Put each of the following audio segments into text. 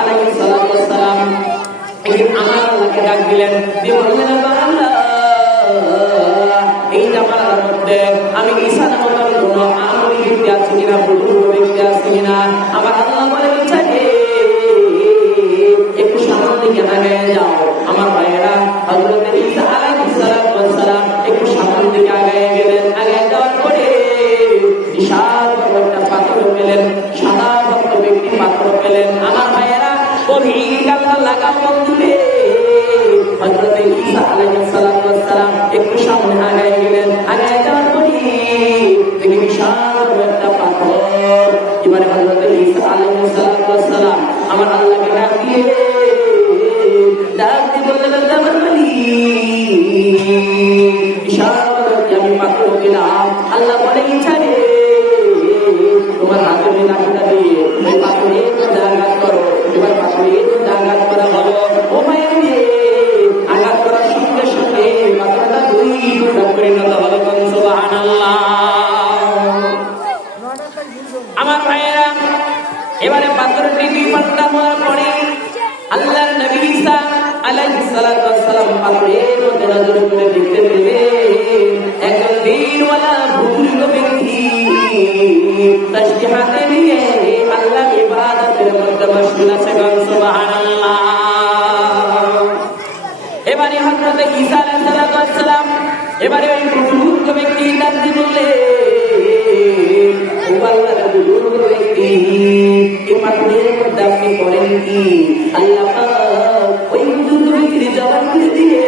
আলাইহিস সালাতু ওয়াস সালাম আমার আল্লাহকে ডাক দিলেন, দিয়ে বললেন আল্লাহ, এই জামানার মধ্যে আমি ঈসা নামক কোনো আমলি ব্যক্তি আছে কিনা, বুজুর্গ ব্যক্তি আছে কিনা। আমার আল্লাহ বলে চাই একটু সামনের দিকে আগে যাও। আমার ভাইয়েরা হযরত ঈসা আলাইহিস সালাতু ওয়াস সালাম একটু সামনের দিকে আগে গেলেন। আগে যাওয়ার পরে বিশাল একটা পাথর পেলেন, সাদা ভক্ত ব্যক্তি পাথর পেলেন। আমার ভাইয়েরা গভীর কান্না লাগা বন্ধুরে হযরত ঈসা আলাইহিস সালাতু ওয়াস সালাম একটু সামনে আগে গেলেন। আগে যাওয়ার পরে দেখি বিশাল একটা পাথর। এবারে হযরত ঈসা আলাইহিস সালাতু ওয়াস সালাম আমার আল্লাহকে ডাক দিয়ে বললেন, আমার মালিক বিশাল আমি পাথর দিলাম। আল্লাহ বলে ইচ্ছারে তোমার হাতের লাঠিটা দিয়ে ওই পাথরে আঘাত করো। এবার পাথরে আঘাত করা হলো। ও মায়ের আঘাত করার সঙ্গে সঙ্গে পাথরটা দুই টুকরা পরিণত হলো। সুবহানাল্লাহ। আমার ভাইয়েরা এবারে পাথরটি দুই পাল্টা হওয়ার পরে আল্লাহর নবী ঈসা আলাইহিস সালাতু ওয়াস সালাম পাথরের মধ্যে নজর করে দেখতে পেলেন একজন দিনওয়ালা বুজুর্গ ব্যক্তি তাসবিহ হাতে নিয়ে আল্লাহর ইবাদতের মধ্যে মশগুল আছে। সুবহানাল্লাহ। এবারে হযরত ঈসা আলাইহিস সালাতু ওয়াস সালাম এবারে ওই বুজুর্গ ব্যক্তি ডাক দিয়ে বললেন, ও আল্লাহর বুজুর্গ ব্যক্তি, এই পাথরের মধ্যে আপনি করেন কি? আল্লাহ ওই বুজুর্গ ব্যক্তির জবান করে দিয়ে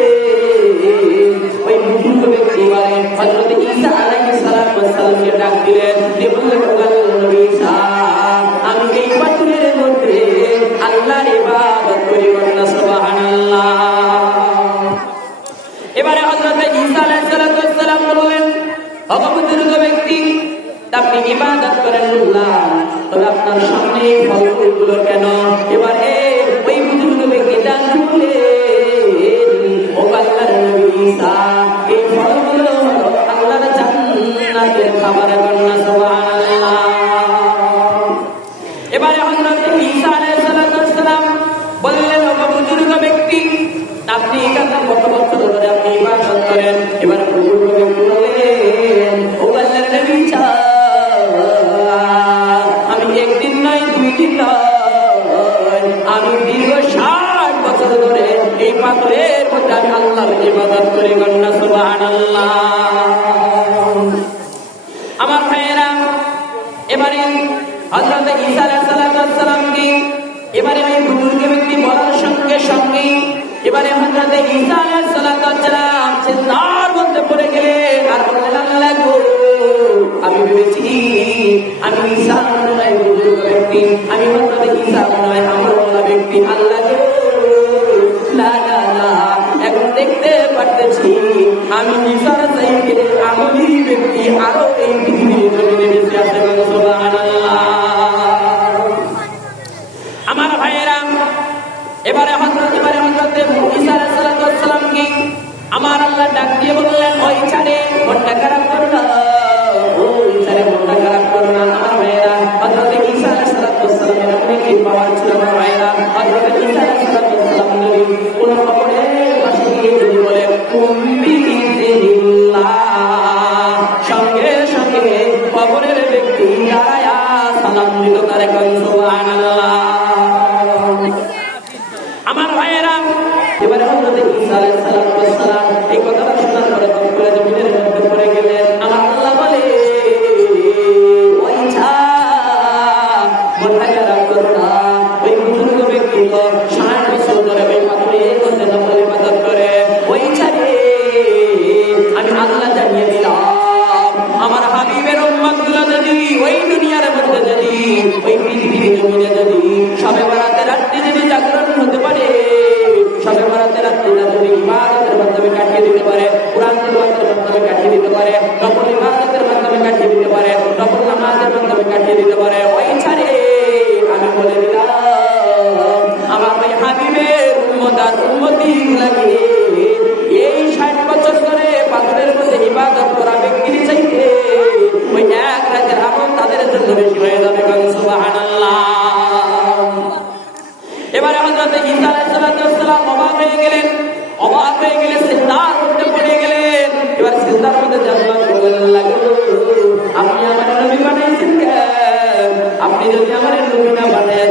ওই বুজুর্গ ব্যক্তি হযরত ঈসা আলাইহিস সালাতু ওয়াস সালামকে ডাক দিলেন, দিয়ে বললেন, ও আল্লাহর নবী ঈসা, আমি এই পাথরের মধ্যে আল্লাহর ইবাদত করি। সুবহানাল্লাহ। এবারে হযরত ঈসা আলাইহিস সালাতু ওয়াস সালাম বললেন, ও বুজুর্গ ব্যক্তি, আপনি ইবাদত করেন আল্লাহ, তবে আপনার সামনে এই ফলগুলো কেন? এবারে ওই বুজুর্গ ব্যক্তি ডাক দিলেন, ও আল্লাহর নবী ঈসা, এই ফলগুলো আল্লাহর জান্নাতের খাবার। সুবহানাল্লাহ। এবারে হযরত ঈসা আলাইহিস সালাতু ওয়াস সালাম বললেন, ও বুজুর্গ ব্যক্তি, আপনি এখানে কত বছর ধরে আপনি ইবাদত করেন? এবার বুজুর্গ ব্যক্তি বললেন, ও আল্লাহর নবী ঈসা, আমি একদিন নয়, দুই দিন নয়, আমি দীর্ঘ 60 বছর ধরে এই পাথরের মধ্যে আমি আল্লাহর ইবাদত করি। সুবহানাল্লাহ। আমার ভাইয়েরা এবারে হযরত ঈসা আলাইহিস সালাতু ওয়াস সালামকে এবারে ওই বুজুর্গ ব্যক্তি বলার সঙ্গে সঙ্গে এবারে হযরত ঈসা আলাইহিস সালাতু ওয়াস সালাম চিন্তার মধ্যে পড়ে গেলেন আর বললেন, আল্লাহ গো, আমি ভেবেছি আমি ঈসা নয় বুজুর্গ ব্যক্তি, আমি হযরত ঈসা নয় আমরওয়ালা ব্যক্তি। আল্লাহ গো, না না না, এখন দেখতে পারতেছি আমি ঈসার চাইতে আমলি ব্যক্তি আরো এই পৃথিবীর জমিনে বেঁচে আছে। সুবহানাল্লাহ। আমার ভাইয়েরা এবারে হযরত ঈসা আলাইহিস সালাতু ওয়াস সালামকে আমার আল্লাহ ডাক দিয়ে বললেন, ওই ছাড়ে মনটা খারাপ করো না, ওই ছাড়ে মনটা খারাপ করো না। আমার ভাইয়েরা হযরত ঈসা আলাইহিস সালাতু ওয়াস সালামের অনেক পাওয়ার ছিল। আমার ভাইয়েরা হযরত ঈসা আলাইহিস সালাতু ওয়াস সালাম নবী কোন খবরে পাশে গিয়ে যদি বলে কুম্বিল্লাহ, সঙ্গে সঙ্গে খবরের ব্যক্তি দাঁড়ায়া সালাম দিত তারে। সুবহানাল্লাহ। আমার ভাইয়েরা এবারে হযরত ঈসা আলাইহিস সালাতু ওয়াস সালাম এই কথাটা শোনার পরে করে জমিনের মধ্যে পড়ে গেলেন। আমার আল্লাহ বলে, ওই ঈসা, মনটা খারাপ করো না, ওই বুজুর্গ ব্যক্তি তো 60 বছর ধরে ওই পাথরের মধ্যে নফল ইবাদত করে। ওই ঈসা রে, আমি আল্লাহ জানিয়ে দিলাম, আমার হাবিবের উম্মতগুলো যদি ওই দুনিয়ার মধ্যে যদি ওই পৃথিবীর জমিনে যদি সবে বরাতের রাত্রি যদি জাগরণ হতে পারে, সবে বরাতের রাত্রিটা যদি ইবাদতের মাধ্যমে কাটিয়ে দিতে পারে, কুরআন তিলাওয়াতের মাধ্যমে কাটিয়ে দিতে পারে, নফল ইবাদতের মাধ্যমে কাটিয়ে দিতে পারে, নফল নামাজের মাধ্যমে কাটিয়ে দিতে পারে, ওই ছাড়ে আমি বলে দিলাম আমার ওই হাবিবের উম্মত আর উম্মতি লাগে এই 60 বছর ধরে পাথরের মধ্যে ইবাদত করা ব্যক্তির চাইতে ওই এক রাতের আমল তাদের জন্য বেশি হয়ে যাবে। সুবহানাল্লাহ। হযরত ঈসা আলাইহিস সালাম অবাক হয়ে গেলেন, সিজদার মধ্যে পড়ে গেলেন। এবার সিজদার মধ্যে যাওয়ার বললেন, আপনি আমার নবী বানাইছেন কেন? আপনি যদি আমার নবী না বানায়